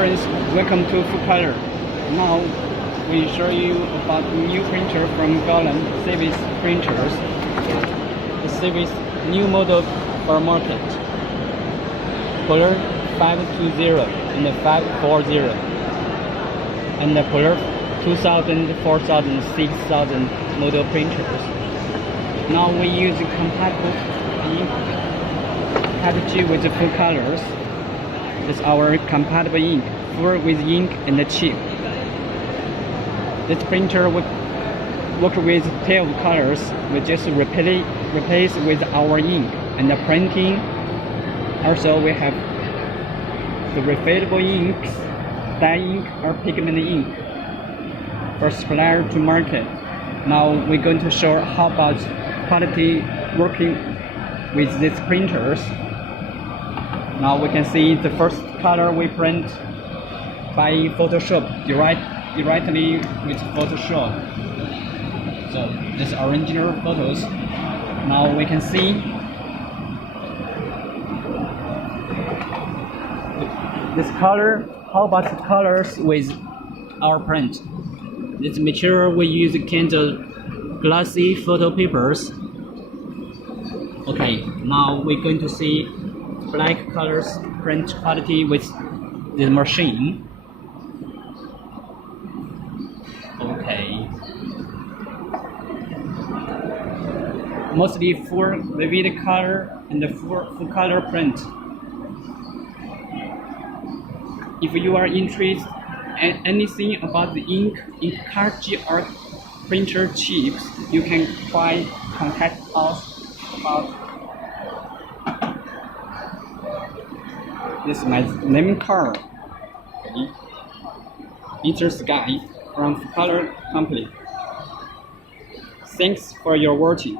friends, welcome to Fcolor. Now we show you about new printer from Canon series printers. The series new model for market. PRO-520 and the 540 and the PRO-2000, 4000, 6000 model printers. Now we use compatible ink package with the full colors. It's our compatible ink, full with ink and the chip. This printer will work with 12 colors. We just replace with our ink and the printing. Also, we have the refillable inks, dye ink or pigment ink for supplier to market. Now we're going to show how about quality working with these printers. Now we can see the first color we print by Photoshop directly with Photoshop. So this original photos. Now we can see this color. How about the colors with our print? This material we use kind of glossy photo papers. Okay, now we're going to see black colors print quality with the machine. Okay. Mostly for vivid color and the full color print. If you are interested in anything about the ink cartridge or printer chips, you can contact us about. This is my name card. Okay. It's Sky from Fcolor Company. Thanks for your watching.